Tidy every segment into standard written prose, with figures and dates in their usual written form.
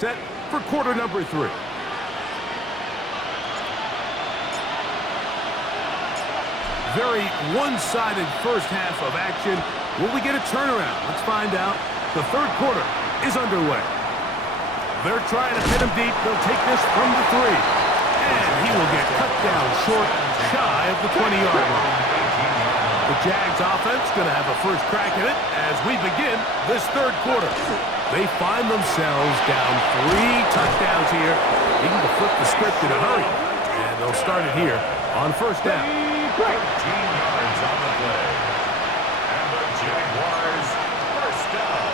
Set for quarter number 3. Very one-sided first half of action. Will we get a turnaround? Let's find out. The third quarter is underway. They're trying to hit him deep. They'll take this from the 3. And he will get cut down short, shy of the 20-yard line. The Jags offense going to have a first crack at it as we begin this third quarter. They find themselves down 3 touchdowns here, needing to flip the script in a hurry. And they'll start it here on first down. 13 yards on the play. And the Jaguars first down.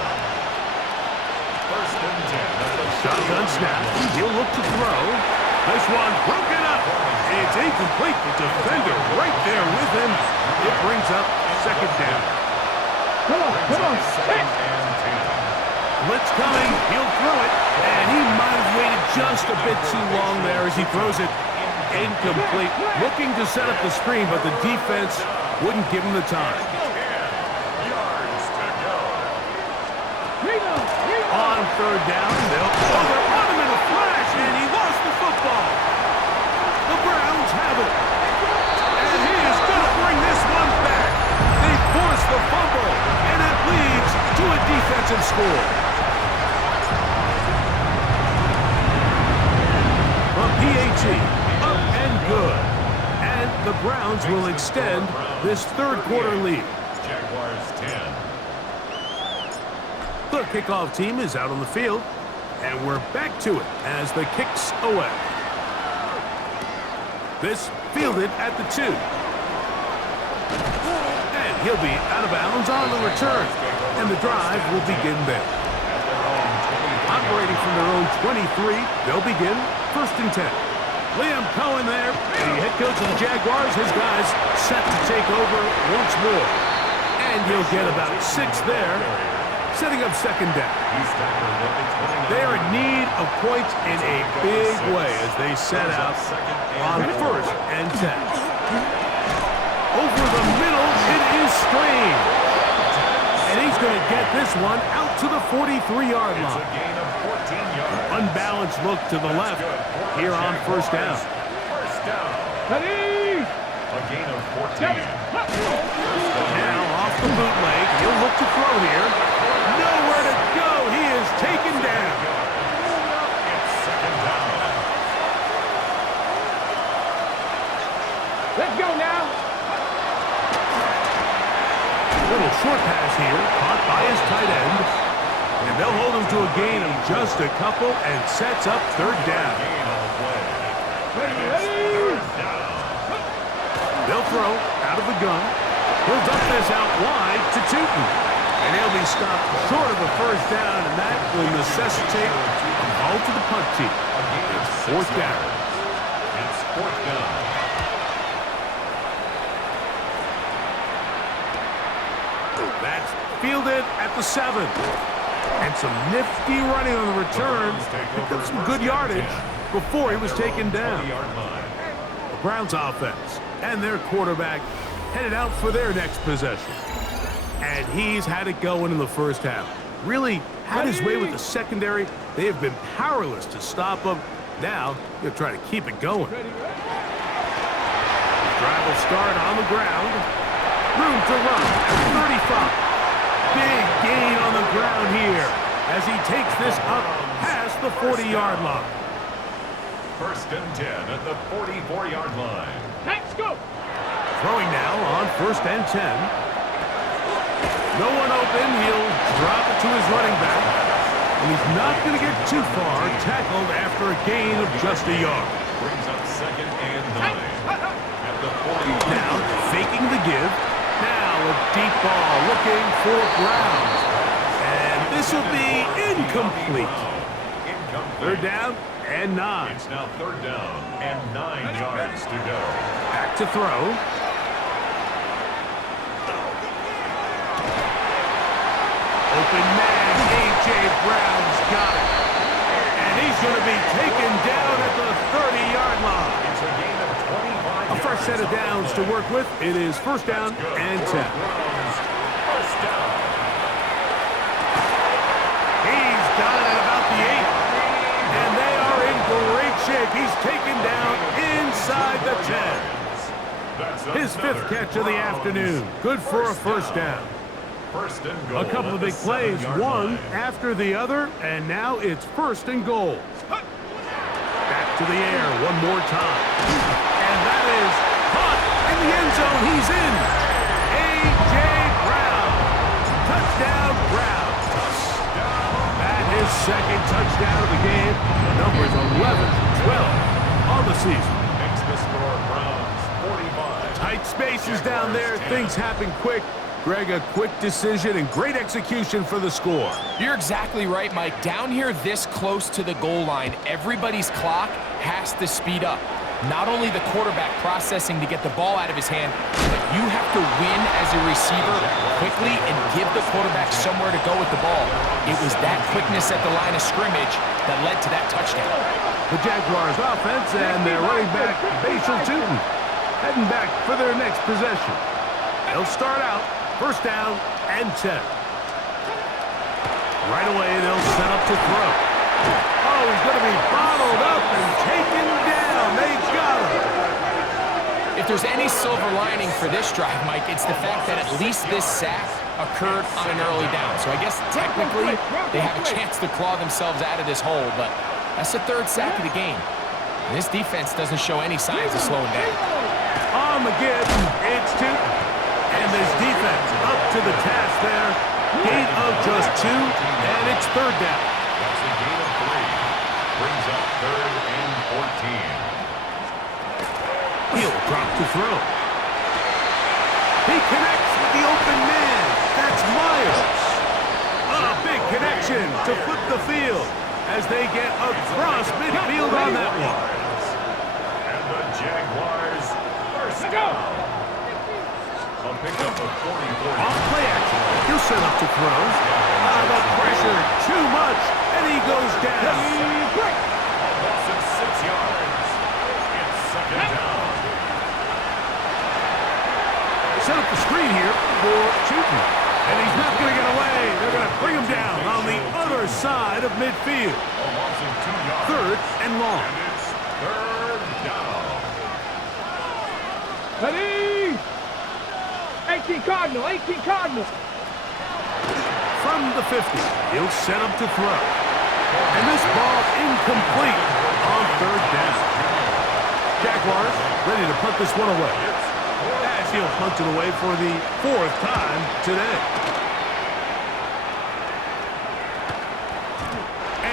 First and 10. Shotgun snap. He'll look to throw. This one broken up. It's incomplete. The defender right there with him. It brings up second down. Come on. Second and 10. Blitz coming. He'll throw it. And he might have waited just a bit too long there as he throws it. Incomplete. Looking to set up the screen, but the defense wouldn't give him the time. 10 yards to go. On third down, they're on him in a flash, and he lost the football. The Browns have it. And he is going to bring this one back. They force the fumble, and it leads to a defensive score. From PAT, up and good. And the Browns will extend this third quarter lead. Jaguars 10. The kickoff team is out on the field, and we're back to it as the kicks away. This fielded at the 2. And he'll be out of bounds on the return, and the drive will begin there. Operating from their own 23, they'll begin first and 10. Liam Cohen there, the head coach of the Jaguars. His guys set to take over once more. And he'll get about 6 there, setting up second down. They are in need of points in a big way as they set out on first and 10. Over the middle, it is Strain. And he's going to get this one out to the 43-yard line. Unbalanced look to the left here on first down. First down. Ready? A gain of 14. Now off the bootleg, he'll look to throw here. Nowhere to go. He is taken down. It's second down. Let's go now. Little short pass here, caught by his tight end. And they'll hold him to a gain of just a couple and sets up third down. Gain on the play. Ready? Third down. They'll throw out of the gun. He'll dump this out wide to Tootin. And he'll be stopped short of a first down, and that will necessitate a ball to the punt team. It's fourth down. It's fourth down. That's fielded at the 7. And some nifty running on the return. Picked up some good yardage before he was taken down. The Browns offense and their quarterback headed out for their next possession. And he's had it going in the first half. Really had his way with the secondary. They have been powerless to stop him. Now he'll try to keep it going. The drive will start on the ground. Room to run at 35. Big gain on the ground here as he takes this up past the 40-yard line. First and 10 at the 44-yard line. Let's go. Throwing now on first and 10. No one open. He'll drop it to his running back. And he's not going to get too far. Tackled after a gain of just a yard. Brings up second and 9 at the 40. Now faking the give. Now a deep ball looking for Browns. And this will be incomplete. Third down and 9. It's now third down and 9 yards to go. Back to throw. Open man, A.J. Brown's got it. And he's going to be taken down at the 30-yard line. It's a gain of 25 A fresh set of downs to work with. It is first down and 10. First down. He's got it at about the 8. His fifth catch of the afternoon. Good for a first down. First and goal. A couple of big plays, one after the other, and now it's first and goal. Back to the air one more time. And that is caught in the end zone. He's in. A.J. Brown. Touchdown, Brown. That is second touchdown of the game. Numbers 11-12 on the season. Makes the score Browns 45. Tight spaces down there. Things happen quick. Greg, a quick decision and great execution for the score. You're exactly right, Mike. Down here this close to the goal line, everybody's clock has to speed up. Not only the quarterback processing to get the ball out of his hand, but you have to win as a receiver quickly and give the quarterback somewhere to go with the ball. It was that quickness at the line of scrimmage that led to that touchdown. The Jaguars offense and their running back, Basil Tootin, heading back for their next possession. They'll start out first down and 10. Right away, they'll set up to throw. Oh, he's going to be bottled up and taken down. They got him. If there's any silver lining for this drive, Mike, it's the fact that at least this sack occurred on an early down. So I guess technically they have a chance to claw themselves out of this hole, but that's the third sack of the game. And this defense doesn't show any signs of slowing down. On the give, it's Tootin. And this defense up to the task there. Gain of just 2, and it's third down. That's a gain of 3. Brings up 3rd and 14. He'll drop to throw. He connects with the open man. That's Myers. A big connection to flip the field as they get across midfield on that one. And the Jaguars first down. A pickup of 44. Off play action. He'll set up to throw. The pressure too much, and he goes down. Loss of 6 yards. It's second down. Set up the screen here for Tootin. And he's not going to get away. They're going to bring him down on the other side of midfield. A loss of 2 yards. Third and long. And it's third down. Ready? 18 Cardinal, 18 Cardinal. From the 50, he'll set up to throw. And this ball incomplete on third down. Jaguars ready to punt this one away. As he'll punt it away for the 4th time today.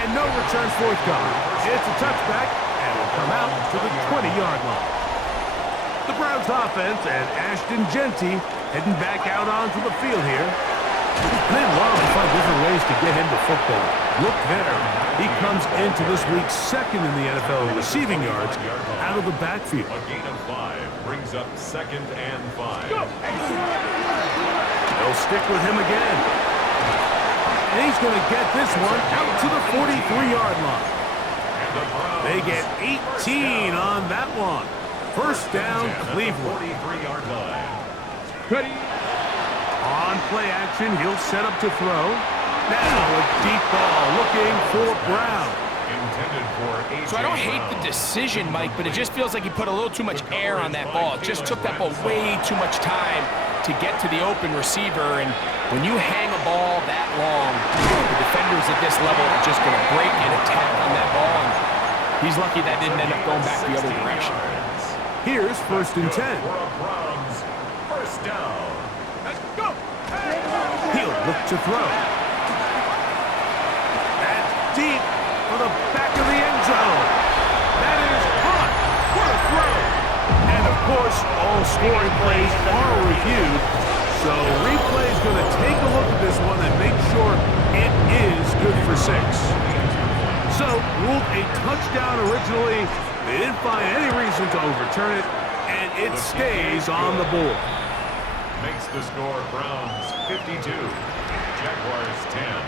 And no returns forthcoming. It's a touchback, and will come out to the 20-yard line. The Browns offense and Ashton Genty heading back out onto the field here. They love to find different ways to get him to football. Look there. He comes into this week's 2nd in the NFL in receiving yards out of the backfield. A gain of 5 brings up 2nd and 5. They'll stick with him again. And he's going to get this one out to the 43-yard line. They get 18 on that one. First down, Cleveland. 43-yard line. Ready? On play action, he'll set up to throw. Now a deep ball looking for Brown. Intended for A.J. So I don't hate the decision, Mike, but it just feels like he put a little too much air on that ball. It just took that ball way too much time to get to the open receiver. And when you hang a ball that long, the defenders at this level are just going to break and attack on that ball. And he's lucky that didn't end up going back the other direction. Here's first and 10. For a Browns first down. Let's go. He'll look to throw. That's deep for the back of the end zone. That is caught. What a throw. And, of course, all scoring plays are reviewed. So replay's going to take a look at this one and make sure it is good for 6. So, ruled a touchdown originally. They didn't find any reason to overturn it, and it stays on the board. Makes the score Browns 52. Jaguars 10.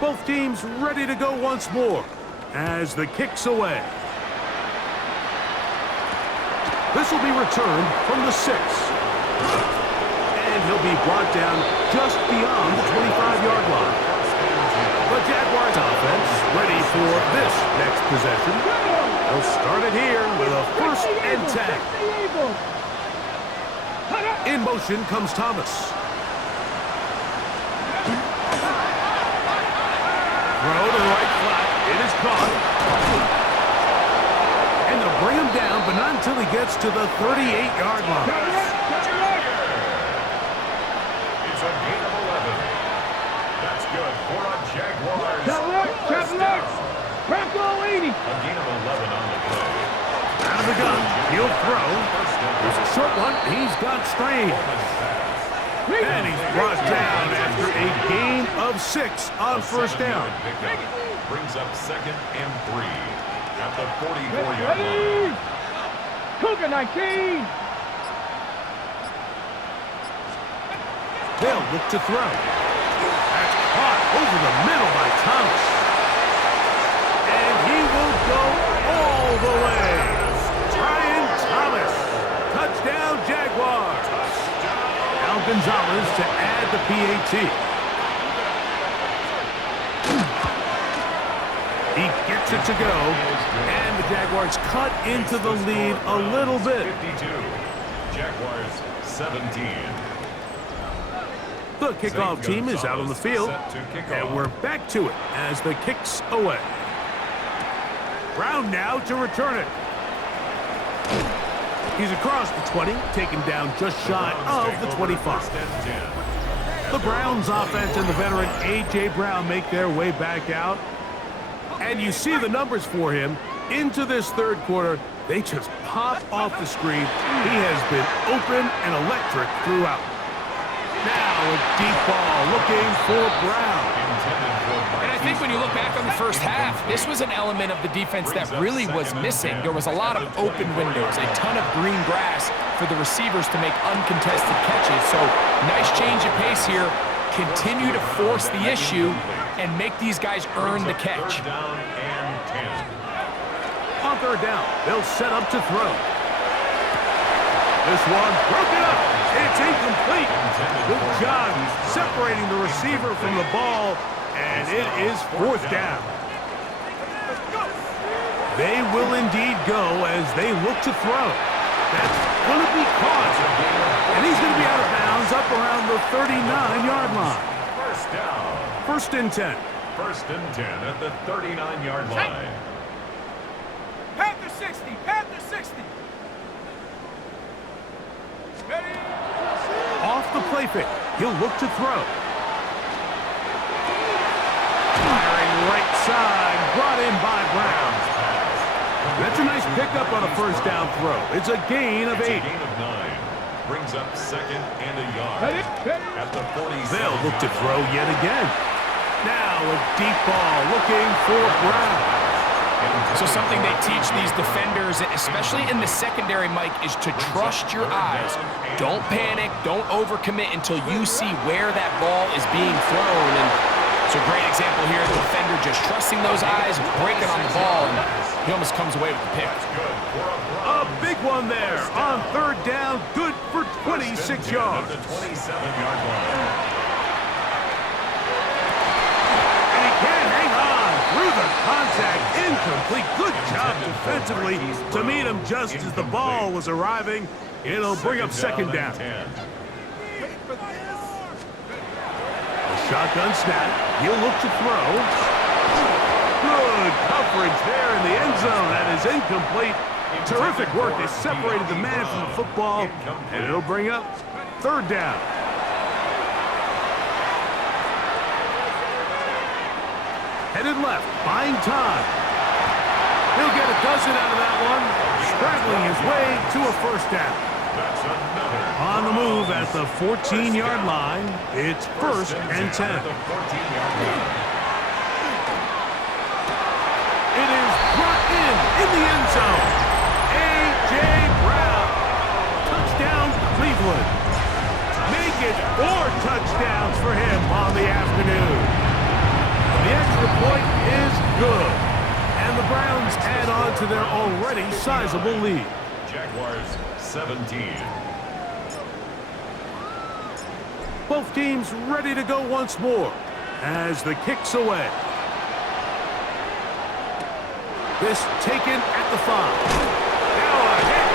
Both teams ready to go once more as the kick's away. This will be returned from the 6. And he'll be brought down just beyond the 25-yard line. The Jaguars offense ready for this next possession. They'll and 10. The Eagles. In motion comes Thomas. Throw to the right flat. It is caught. And they'll bring him down, but not until he gets to the 38-yard line. It's a gain of 11. That's good for a Jaguars. Cadillac. Bronco 80. A gain of 11 on the play. Out of the gun. He'll throw. There's a short one. He's got strain. And he's brought down after a gain of 6 on first down. Brings up 2nd and 3 at the 44-yard line. Cougar 19. They'll look to throw. That's caught over the middle by Thomas. And he will go all the way. Brian Thomas. Touchdown, Jaguars. Al Gonzalez to add the PAT. He gets it to go. And the Jaguars cut into the lead a little bit. 52. Jaguars 17. The kickoff team is out on the field, and we're back to it as the kick's away. Brown now to return it. He's across the 20, taken down just shy of the 25. The Browns offense and the veteran A.J. Brown make their way back out. And you see the numbers for him into this third quarter. They just pop off the screen. He has been open and electric throughout. Now a deep ball looking for Brown. And I think when you look back on the first half, this was an element of the defense that really was missing. There was a lot of open windows, a ton of green grass for the receivers to make uncontested catches. So nice change of pace here. Continue to force the issue and make these guys earn the catch. On third down, they'll set up to throw. This one broken up. It's incomplete. Good job separating the receiver from the ball, and it is fourth down. They will indeed go as they look to throw. That's going to be caught, and he's going to be out of bounds up around the 39-yard line. First down. 1st and 10. 1st and 10 at the 39-yard line. Panther 60. Panther 60. Ready? Off the play fake. He'll look to throw. Firing right side. Brought in by Brown. That's a nice pickup on a first down throw. It's a gain of 8. Gain of 9. Brings up 2nd and a yard. At the 47. They'll look to throw yet again. Now a deep ball looking for Brown. So something they teach these defenders, especially in the secondary, Mike, is to trust your eyes. Don't panic. Don't overcommit until you see where that ball is being thrown. And it's a great example here. The defender just trusting those eyes, breaking on the ball, and he almost comes away with the pick. A big one there on third down. Good for 26 yards. The 27-yard line. Through the contact, incomplete. Good job defensively to meet him just as the ball was arriving. It'll bring up 2nd down. A shotgun snap. He'll look to throw. Good coverage there in the end zone. That is incomplete. Terrific work. They separated the man from the football, and it'll bring up 3rd down. Headed left, buying time. He'll get a dozen out of that one, straddling his way to a first down. On the move at the 14-yard line, it's 1st and 10. It is brought in the end zone. A.J. Brown. Touchdown, Cleveland. Make it 4 touchdowns for him on the afternoon. The extra point is good, and the Browns add on to their already sizable lead. Jaguars 17. Both teams ready to go once more as the kick's away. This taken at the 5. Now a hit,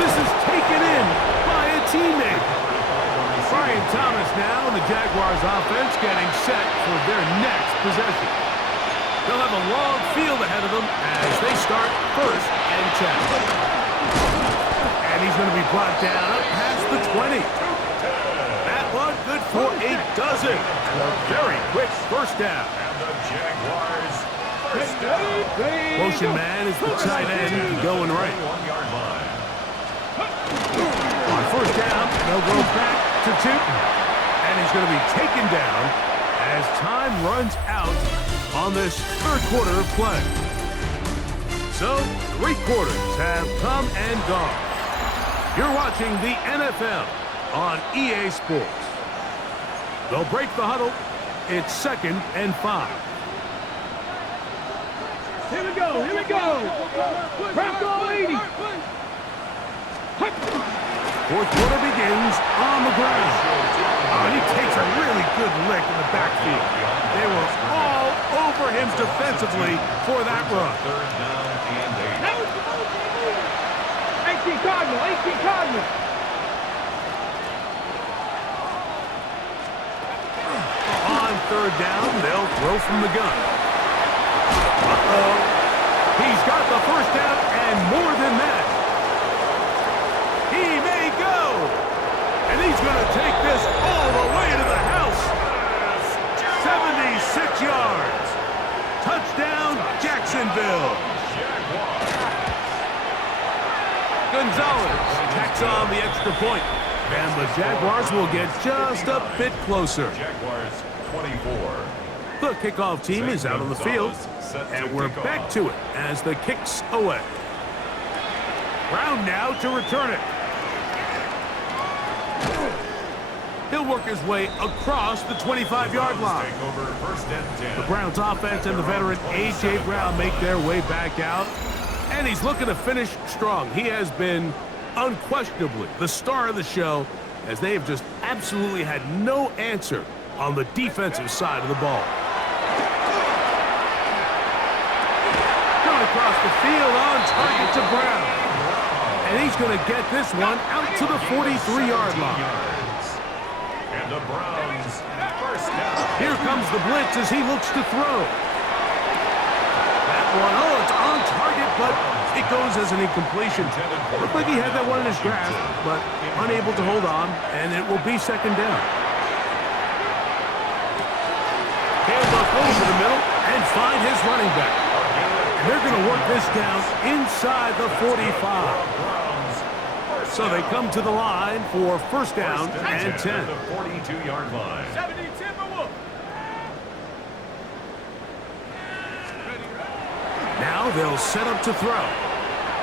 This is taken in by a teammate. Brian Thomas now, and the Jaguars offense getting set for their next possession. They'll have a long field ahead of them as they start 1st and 10. And he's going to be brought down up past the 20. That one good for a dozen. And a very quick first down. And the Jaguars first down. Motion man is the tight end going right. 1-yard line. On first down, they'll go back to Tootin. And he's going to be taken down as time runs out on this third quarter of play. So, 3 quarters have come and gone. You're watching the NFL on EA Sports. They'll break the huddle. It's 2nd and 5. Here we go, here we go. Bronco 80. Fourth quarter begins on the ground. Oh, and he takes a really good lick in the backfield. They were all over him defensively for that run. 3rd down and 8. 18 Cardinal, 18 Cardinal. On 3rd down, they'll throw from the gun. Uh-oh. He's got the first down and more than that. He may go. And he's going to take this all the way to the house. 76 yards. Touchdown, Jacksonville. Gonzalez tacks on the extra point. And the Jaguars will get just a bit closer. Jaguars 24. The kickoff team is out on the field. And we're back to it as the kick's away. Brown now to return it. He'll work his way across the 25-yard line. Take over 1st and 10. The Browns offense and the veteran A.J. Brown make their way back out. And he's looking to finish strong. He has been unquestionably the star of the show as they have just absolutely had no answer on the defensive side of the ball. Coming across the field on target to Brown. And he's going to get this one out to the 43-yard line. And the Browns first down. Here comes the blitz as he looks to throw. That one, oh, it's on target, but it goes as an incompletion. Looked like he had that one in his grasp, but unable to hold on, and it will be 2nd down. He'll look over the middle and find his running back. And they're going to work this down inside the 45. So they come to the line for 1st down and 10. The 42-yard line. 70 Timberwolf. Now they'll set up to throw.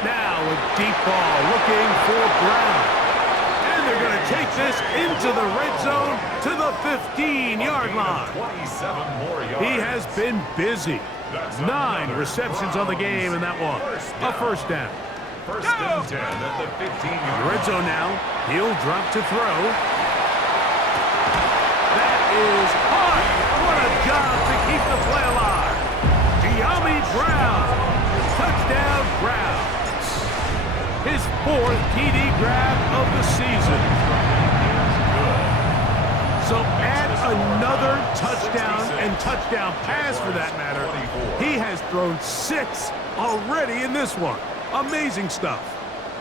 Now a deep ball looking for Brown. And they're going to take this into the red zone to the 15-yard line. 27 more yards. He has been busy. 9 receptions on the game in that one. A 1st down. 1st and 10 at the 15-yard Red zone now. He'll drop to throw. That is hard. What a job to keep the play alive. Giambi Brown. Touchdown Browns. His 4th TD grab of the season. So add another touchdown and touchdown pass for that matter. He has thrown 6 already in this one. Amazing stuff.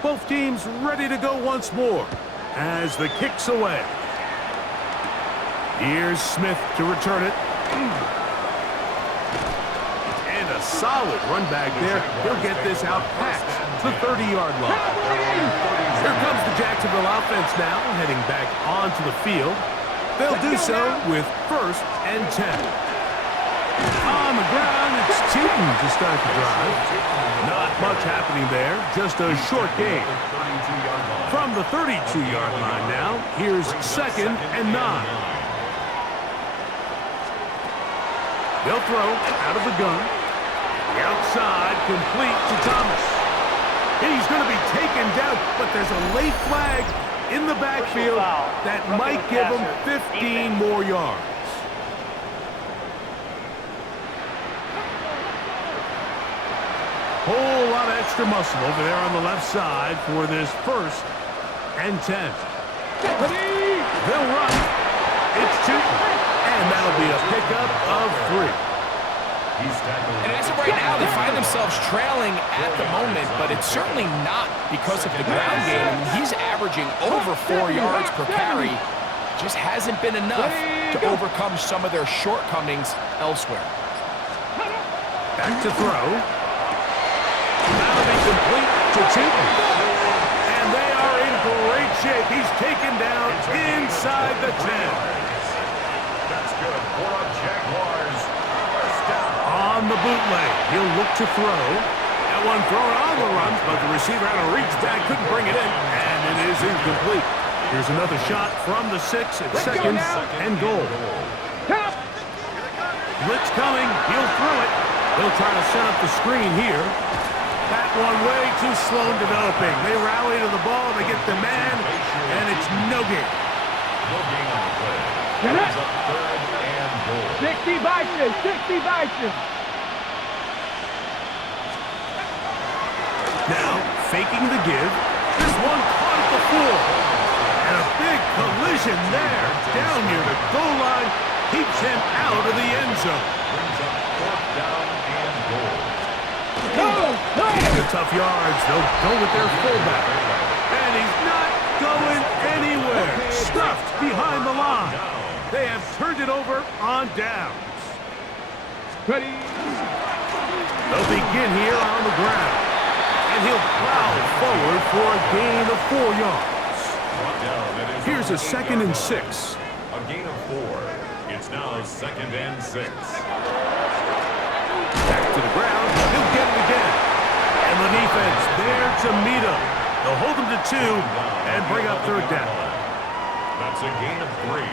Both teams ready to go once more as the kick's away. Here's Smith to return it. And a solid run back there. He'll get this out past the 30-yard line. Here comes the Jacksonville offense now, heading back onto the field. They'll do so with 1st and 10. On the ground, it's Tootin to start the drive. Not much happening there, just a short gain. From the 32-yard line now, here's 2nd and 9. They'll throw out of the gun. The outside, complete to Thomas. He's going to be taken down, but there's a late flag in the backfield that might give him 15 more yards. Whole lot of extra muscle over there on the left side for this 1st and 10. They'll run. It's shooting. And that'll be a pickup of 3. And as of right now, they find themselves trailing at the moment, but it's certainly not because of the ground game. I mean, he's averaging over 4 yards per carry. Just hasn't been enough to overcome some of their shortcomings elsewhere. Back to throw. That'll be complete to Cheaton. And they are in great shape. He's taken down inside the 10. That's good for a Jaguars. First down. On the bootleg, he'll look to throw. That one thrown on the run, but the receiver had a reach back, couldn't bring it in, and it is incomplete. Here's another shot from the 6 at 2nd and goal. Blitz coming, he'll throw it. They'll try to set up the screen here. That one way too slow in developing. They rally to the ball, they get the man, and it's no gain. No gain on the play. Get it. It's a 3rd and goal. 60 Bison, 60 Bison. Now, faking the give. This one caught at the floor. And a big collision there. Down near the goal line. Keeps him out of the end zone. Brings up 4th down and goal. And the tough yards. They'll go with their fullback. And he's not going anywhere. Stuffed behind the line. They have turned it over on downs. Ready. They'll begin here on the ground. And he'll plow forward for a gain of 4 yards. Here's a 2nd and 6. A gain of 4. It's now 2nd and 6. Back to the ground. He'll get it again. And the defense there to meet him. They'll hold him to 2 and bring up 3rd down. That's a gain of 3.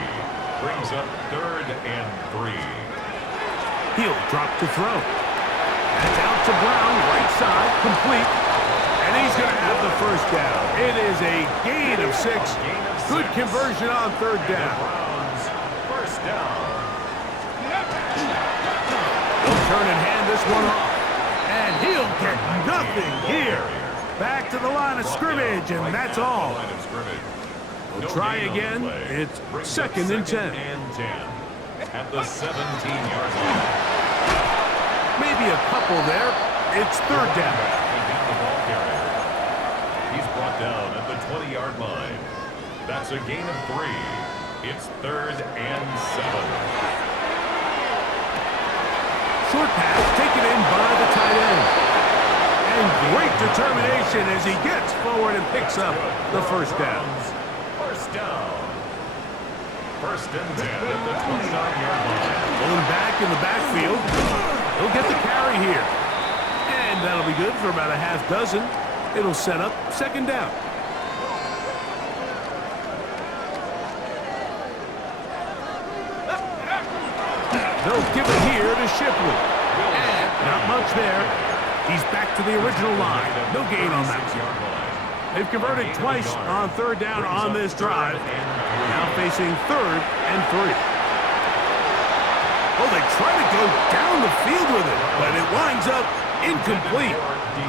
Brings up 3rd and 3. He'll drop to throw. That's out to Brown, right side, complete. And he's going to have the 1st down. It is a gain of 6. Good conversion on 3rd down. Browns, 1st down. They'll turn and hand this one off. And he'll get nothing here. Back to the line of scrimmage, and that's all. Line of scrimmage. We'll try again. It's 2nd and 10. At the 17-yard line. Maybe a couple there. It's 3rd down. The ball carrier. He's brought down at the 20-yard line. That's a gain of 3. It's 3rd and 7. Short pass taken in by the tight end. And great determination as he gets forward and picks up the 1st down. 1st down. 1st and 10 at the 29-yard line. Going back in the backfield. He'll get the carry here. And that'll be good for about a half dozen. It'll set up 2nd down. They'll give it here to Shipley. And not much there. He's back to the original line. No gain on that. They've converted twice on 3rd down on this drive. Now facing 3rd and 3. Oh, they try to go down the field with it, but it winds up incomplete.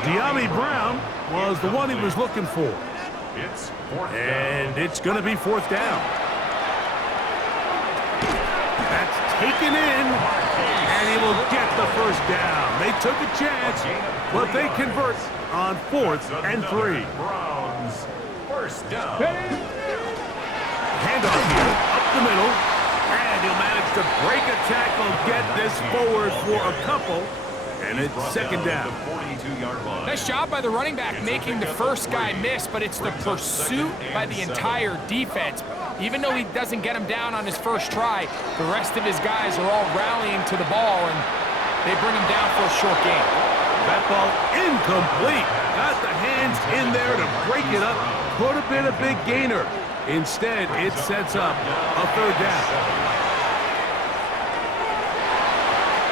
De'Ami Brown was the one he was looking for. It's 4th down. And it's going to be 4th down. That's taken in, and he will get the 1st down. They took a chance, but they convert on 4th and 3. Browns, 1st down. Handoff here, up the middle, and he'll manage to break a tackle, get this forward for a couple, and it's 2nd down. 42-yard line. Nice job by the running back making the first guy miss, but it's the pursuit by the entire defense. Even though he doesn't get him down on his first try, the rest of his guys are all rallying to the ball, and they bring him down for a short gain. That ball incomplete. Got the hands in there to break it up. Could have been a big gainer. Instead, it sets up a 3rd down.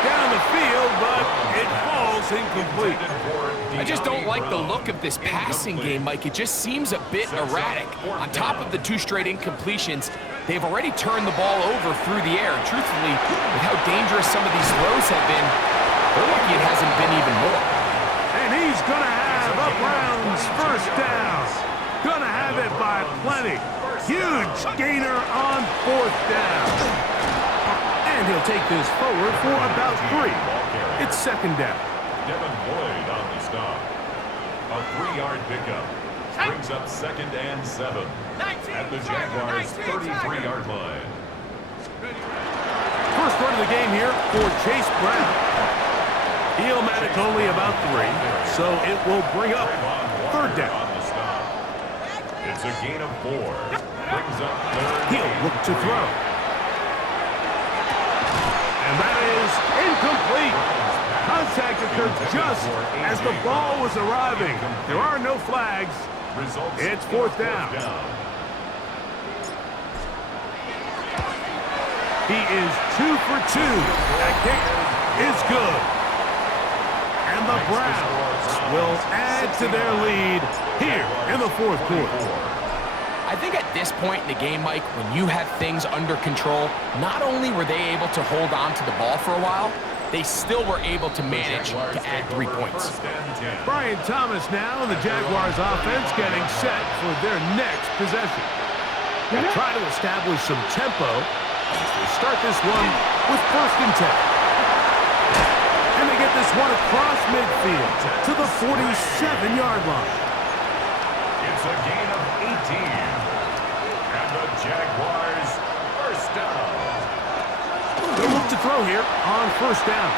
Down the field, but it falls incomplete. I just don't like the look of this passing game, Mike. It just seems a bit erratic. On top of the 2 straight incompletions, they've already turned the ball over through the air. And truthfully, with how dangerous some of these throws have been, they're lucky it hasn't been even more. And he He's going to have a Browns first down. Going to have it by plenty. Huge gainer on fourth down. And he'll take this forward for about 3. It's second down. Devin Lloyd on the stop. A 3-yard pickup. Brings up 2nd and 7 at the Jaguars' 33-yard line. First run of the game here for Chase Brown. He'll manage only about 3, so it will bring up third down. On the stop. It's a gain of 4. Brings up 3rd. He'll look to throw. And that is incomplete. Contact occurred just as the ball was arriving. There are no flags. It's fourth down. He is 2 for 2. That kick is good. And the Browns will add to their lead here in the fourth quarter. I think at this point in the game, Mike, when you have things under control, not only were they able to hold on to the ball for a while, they still were able to manage to add 3 points. Brian Thomas now, and the Jaguars offense getting set for their next possession. They'll try to establish some tempo as they start this one with 1st and 10. And they get this one across midfield to the 47-yard line. It's a gain of 18. And the Jaguars first down. They'll look to throw here on 1st down.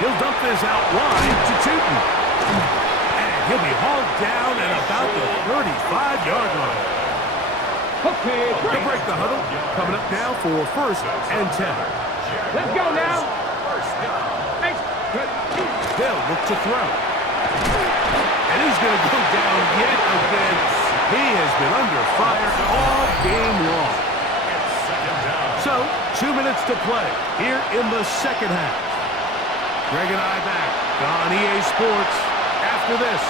He'll dump this out wide to Tootin. And he'll be hauled down at about the 35-yard line. Okay, They'll break the huddle. Coming up now for 1st and 10. let's go now. First down. They'll look to throw. And he's going to go down yet again. He has been under fire all game long. So, 2 minutes to play here in the second half. Greg and I back on EA Sports after this.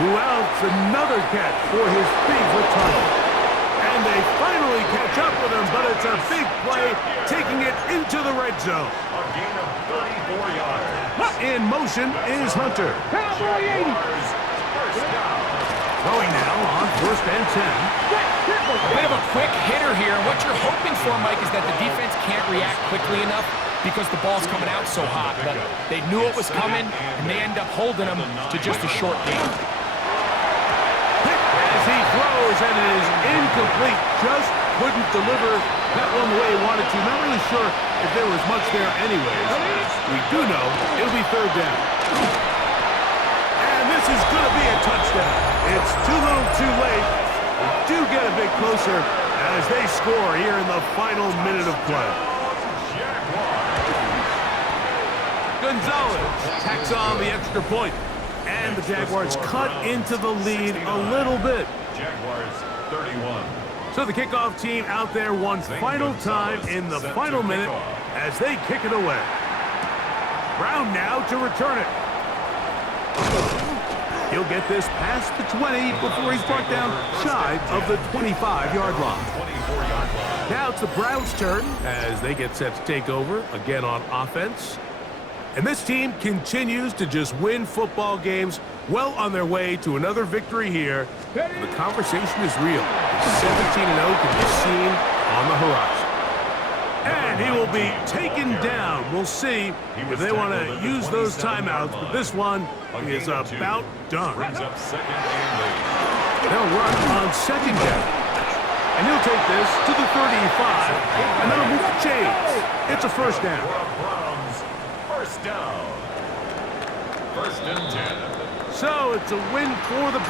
Who else? Another catch for his favorite title. And they finally catch up with him, but it's a big play, taking it into the red zone. A gain of 34 yards. In motion is Hunter. Cowboy 80. First down. Throwing now on 1st and 10. A bit of a quick hitter here. And what you're hoping for, Mike, is that the defense can't react quickly enough because the ball's coming out so hot. But they knew it was coming, and they end up holding them to just a short game. As he throws, and it is incomplete. Just couldn't deliver that one the way he wanted to. Not really sure if there was much there anyways. We do know it'll be 3rd down. And this is going to be a touchdown. It's too little too late. We do get a bit closer as they score here in the final minute of play. Gonzalez tacks on the extra point. And the Jaguars cut into the lead a little bit. Jaguars 31. So the kickoff team out there one final time in the final minute as they kick it away. Brown now to return it. He'll get this past the 20 before he's brought down shy of the 25-yard line. 24-yard line. Now it's the Browns' turn as they get set to take over again on offense. And this team continues to just win football games, well on their way to another victory here. The conversation is real. 17-0 can be seen on the horizon. And he will be taken down. We'll see if they want to use those timeouts, but this one is about done. Brings up 2nd and They'll run on 2nd down. And he'll take this to the 35, and that'll move the chains. It's a 1st down. Browns first down. 1st and 10. So it's a win for the